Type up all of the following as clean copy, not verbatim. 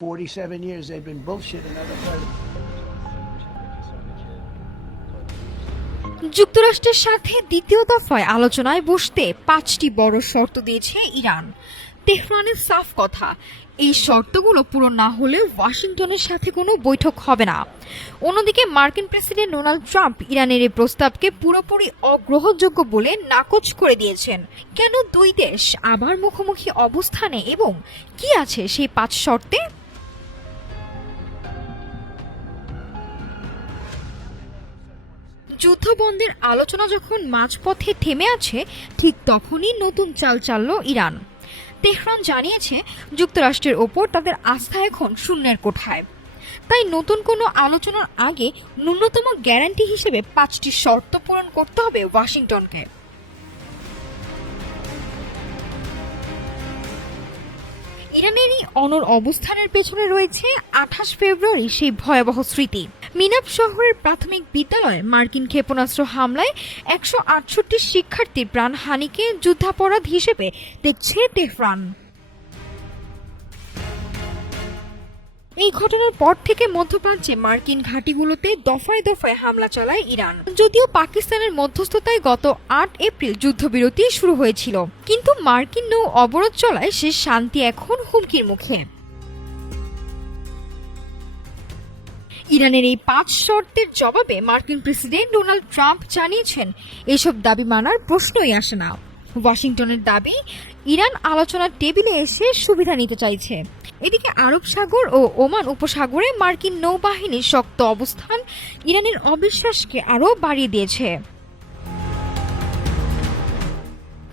47 years they've been bullshitting other parties. যুক্তরাষ্ট্রের সাথে দ্বিতীয় দফায় আলোচনায় বসতে 5টি বড় শর্ত দিয়েছে ইরান। তেহরানের সাফ কথা, এই শর্তগুলো পূরণ না হলে ওয়াশিংটনের সাথে কোনো বৈঠক হবে না। অন্যদিকে মার্কিন প্রেসিডেন্ট ডোনাল্ড ট্রাম্প ইরানের এই প্রস্তাবকে পুরোপুরি অগ্রহণযোগ্য বলে নাকচ করে দিয়েছেন। কেন দুই দেশ আবার মুখোমুখি অবস্থানে এবং কি আছে সেই 5 শর্তে? যুদ্ধবন্ধের আলোচনা যখন মাঝপথে থেমে আছে, ঠিক তখনই নতুন চাল চালল ইরান। তেহরান জানিয়েছে যুক্তরাষ্ট্রের ওপর তাদের আস্থা এখন শূন্যের কোঠায়। তাই নতুন কোনো আলোচনার আগে ন্যূনতম গ্যারান্টি হিসেবে 5টি শর্ত পূরণ করতে হবে ওয়াশিংটনকে। ইরানের এই অনড় অবস্থানের পেছনে রয়েছে 28 ফেব্রুয়ারি সেই ভয়াবহ স্মৃতি। মিনাব শহরের প্রাথমিক বিদ্যালয়ে মার্কিন ক্ষেপণাস্ত্র হামলায় 168 শিক্ষার্থীর প্রাণহানিকে যুদ্ধাপরাধ হিসেবে দেখছে তেহরান। এই ঘটনার পর থেকে মধ্যপ্রাচ্যে মার্কিন ঘাঁটিগুলোতে দফায় দফায় হামলা চালায় ইরান। যদিও পাকিস্তানের মধ্যস্থতায় গত 8 এপ্রিল যুদ্ধবিরতি শুরু হয়েছিল, কিন্তু মার্কিন নৌ অবরোধ চলায় সে শান্তি এখন হুমকির মুখে। ইরানের এই 5 শর্তের জবাবে মার্কিন প্রেসিডেন্ট ডোনাল্ড ট্রাম্প জানিয়েছেন এসব দাবি মানার প্রশ্নই আসে না। ওয়াশিংটনের দাবি, ইরান আলোচনার টেবিলে এসে সুবিধা নিতে চাইছে। এদিকে আরব সাগর ও ওমান উপসাগরে মার্কিন নৌবাহিনীর শক্ত অবস্থান ইরানের অবিশ্বাসকে আরও বাড়িয়ে দিয়েছে।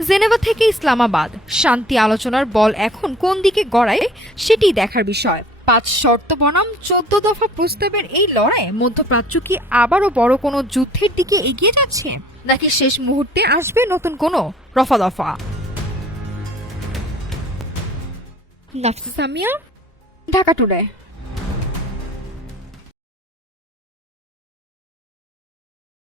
জেনেভা থেকে ইসলামাবাদ, শান্তি আলোচনার বল এখন কোন দিকে গড়ায় সেটি দেখার বিষয়। 5 শর্ত বনাম 14 দফা প্রস্তাবের এই লড়াইয়ে মধ্যপ্রাচ্য কি আবারও বড় কোনো যুদ্ধের দিকে এগিয়ে যাচ্ছে, নাকি শেষ মুহূর্তে আসবে নতুন কোনো রফাদফা? নাফসা সামিয়া, ঢাকা টুডে।